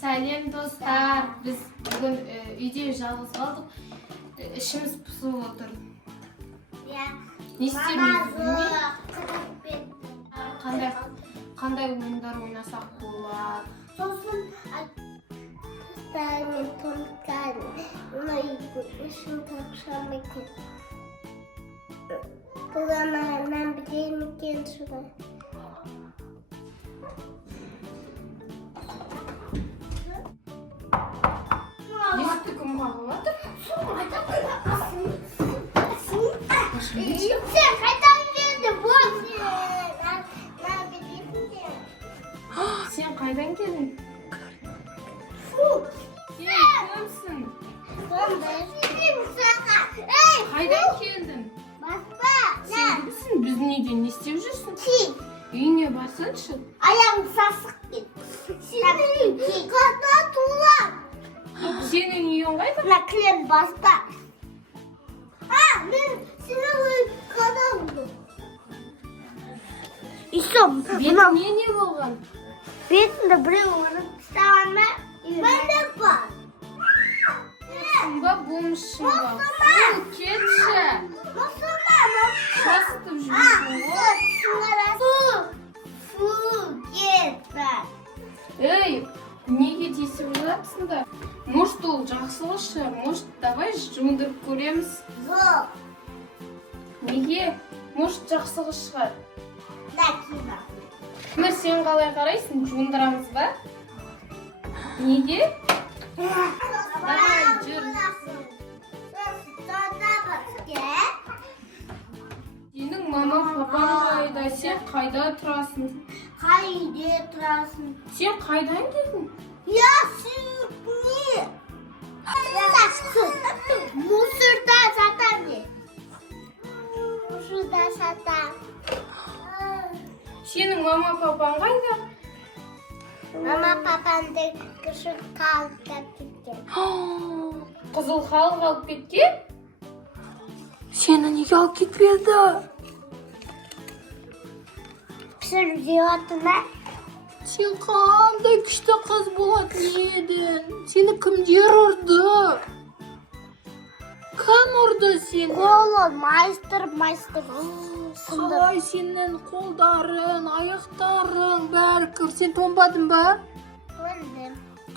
Сәлем достар. Біз бүгін үйде жалғыз қалдық. Ішіміз пысып отыр. Не істерімізді білмей. Қандай ойындар ойнасақ болады. Сосын мен тонкан ішін тақшам екен. Бұған мен білем екен шыға. Есікті кім қағып жатыр? Сен қайдан келдің? Сен қайдан келдің? Сен кімсің? Қайдан келдің? Сен кімсің? Біздің үйде не істеп жүрсің? Үйіңе барсаңшы. Аяғым сасық кет. Қата тулам. Сенің үйің қайда? Мына кілем баста. Мен сені қойып қадамды. Исом, Бетіңе не болған? бетімді біреу ұрып тастаған ба? Бәле бар. Ба болмышың ба? Кетші. Сасытып жүрсің ғой. Фу, кетті. Ей, неге тиісіп жатсыңдар? Может, ол жақсылық шығар? Может, давай жуындырып көреміз? Жоқ. Неге? Может, жақсылық шығар? Да, кима. Мір, сен қалай қарайсың? Жуындырамыз ба? Неге? Давай, жүр. Сенің мама папаң қайда? Сен қайда тұрасың? Қайда тұрасың? Сен қайдан келдің? Я сүйікне. Мусорда сатам де. Мусорда сатам. Сенің мама папаң қайда? Мама папамды күшік қалып кеткен. Қызыл халық алып кеткен? Сені неге алып кетпеді? Пісіріп жеп жатырма? Сен қандай күшті қыз болатын едің? Сені кімдер ұрды? Кім ұрды сені? Қолы майстыр. Қалай сенің қолдарың, аяқтарың бәрі кір. Сен тоңбадың ба?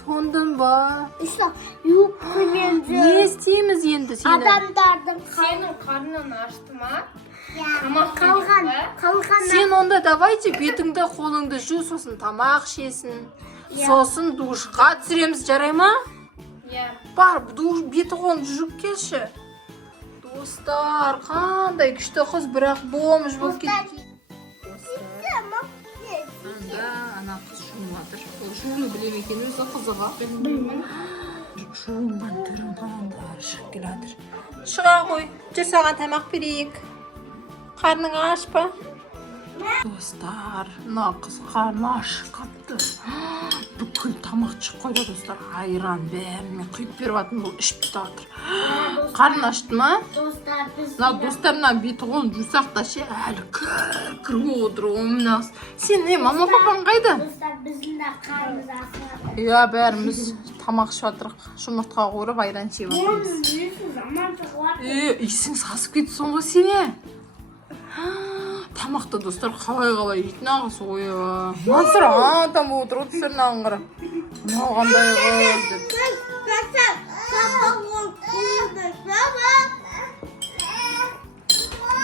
Тоңдың ба? Исо, юқ көменді. Не істейміз енді сені? Адамдардың Сенің қарның ашты ма? қалған. Сен онда давайте бетіңді қолыңды жу, сосын тамақ ішесің. Сосын душқа түсіреміз, жарай ма? Бар, беті қолыңды жуып келші. Достар, қандай күшті қыз, бірақ бомж болып кетті. Ана қыз жуынатыр. Ол жуыны білем екен, өзі қызыға. Білмеймін. Жуынған түрін қандай шығып келатыр. Шыға ғой, жүр саған тамақ берейік. Қарның аш па? Достар, мына қыз қарны ашып қапты. Бүкіл тамақ шығып қойды достар. Айран бәріне құйып беріп атын, бұл ішіп жатыр. Қарны ашты ма? Достарына беті қолын жусақ та ше, әлі кіріп отыр оңыз. Сен не, мама папаң қайда? Достар, біздің де қарымыз асырады. Иә, бәріміз тамақ ішіп жатырық. Жұмыртқа қуырып, айран жеп жатырмыз. Исің сасып кетсің ғой сене. Тамақты достар қалай жейтін ағысы ғой. Мансыр антам отыр, отсырнағын қарап. Мынау қандай қыз деп.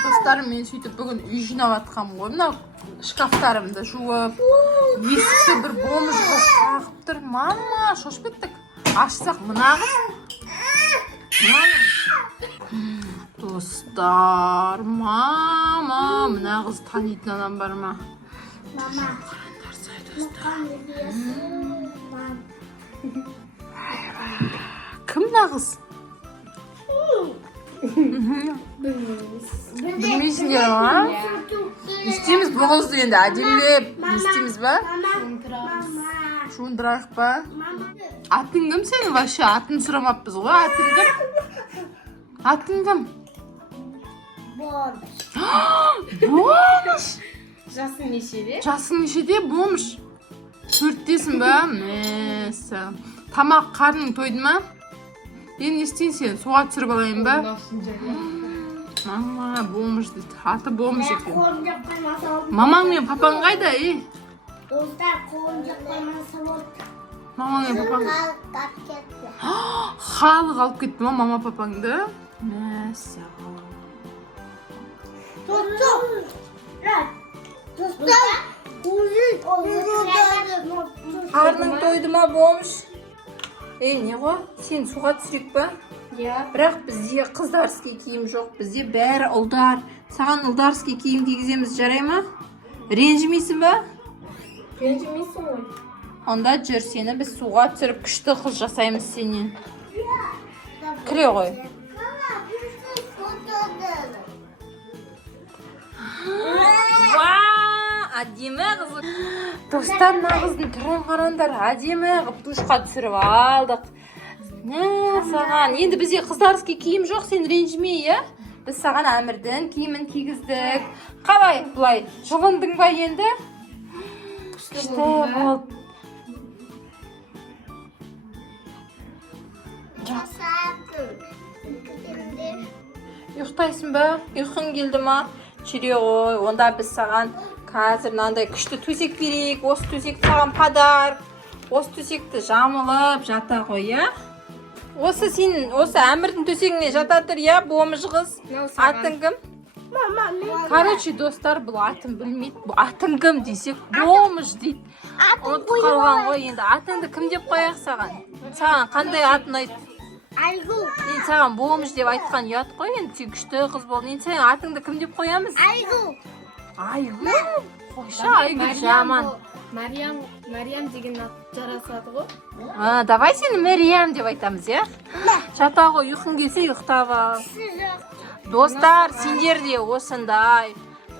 Достар, мен сөйтіп бүгін үй жинап атқам ғой. Мына шкафтарымды жуып, есікті бір бомж қылып қағып тұр. Мама, шошып кеттік. Ашсақ мына қыз. Достар, мама, мына қыз танитын адам бар ма? Мама. Қараңдар сай достар. Кім мына қыз? Білмейсіңдер ма? Не істейміз бұл қызды енді әдемілеп? Не істейміз ба? Жуындырайық па? Атың кім сенің вообще? Атын сұрамаппыз ғой, атың кім? Атың кім? Бомж. Жасың нешеде? Жасың нешеде? Бомж. Төрттесің бе? Мәссаған. Тамақ қарның тойды ма? Енді не істейін сен? Суға түсіріп алайын ба? Мама, болмыш дейді. Аты болмыш екен. Қолым жоқ қоймаса болды. Мамаң мен папаң қайда, Достар, қолым жоқ қоймаса болды. Мамаң мен папаң. Қалып кетті. Халық алып кетті ма мама папаңды? Мәссаған. Достар, Қарның тойды ма болмыш? Не ғой? Сен суға түсірек па? Бірақ бізде қыздарский киім жоқ. Бізде бәрі ұлдар. Саған ұлдарский киім кигіземіз, жарай ма? Ренжімейсің ба? Ренжімейсің ғой. Онда жүр, сені біз суға түсіріп күшті қыз жасаймыз сенен. Кіре ғой. Әдемі қызы. Достар, нағыздың түрін қарандар. Әдемі қып душқа түсіріп алдық. Саған, енді бізде қыздарский киім жоқ, сен ренжімей, Біз саған әмірдің киімін кигіздік. Қалай, бұлай, жылындың ба енді? Күшті болды. Ұйықтайсың ба? Ұйқың келді ма? Жүре ғой, онда біз саған қазір мынандай күшті төсек берейік. Осы төсек саған подарок. Осы төсекті жамылып жата ғой, Осы әмірдің төсегіне жата тұр, бомыш қыз. Атың кім? Короче, достар, бұл атын білмейді. Бұл атың кім десек, бомыш дейді. Ұмытып қалған ғой, енді атыңды кім деп қояқ саған? Саған қандай атын айт? Айгүл. Енді саған бомыш деп айтқан ұят қой, енді сен күшті қыз бол. Енді сен атыңды кім деп қоямыз? Айгүл. Айгүл? Қойша, Айгүл жаман. Мариям деген ат жарасады ғой. Давай сені Мәриям деп айтамыз, Жата ғой, ұйқың келсе ұйықтап ал. Достар, сендер де осындай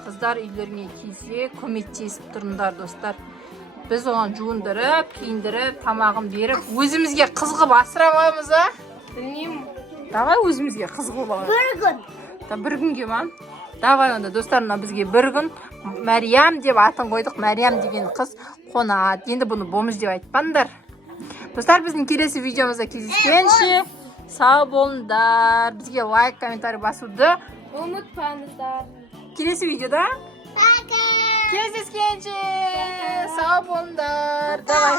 қыздар үйлеріне келсе көмектесіп тұрыңдар, достар. Біз оған жуындырып, киіндіріп, тамағын беріп, өзімізге қызғып асырамамыз, Білмеймін. Давай өзімізге қызғып алайық. Bir gün. Bir күнге ма? Давай онда, достар, бізге бір күн Мәриям деп атын қойдық. Мәриям деген қыз қонады. Енді бұны бомыш деп айтпаңдар. Достар, біздің келесі видеомызда кездескенше сау болыңдар. Бізге лайк, комментарий басуды Ұмытпаңыздар. келесі видеода кездескенше сау болыңдар. Давай.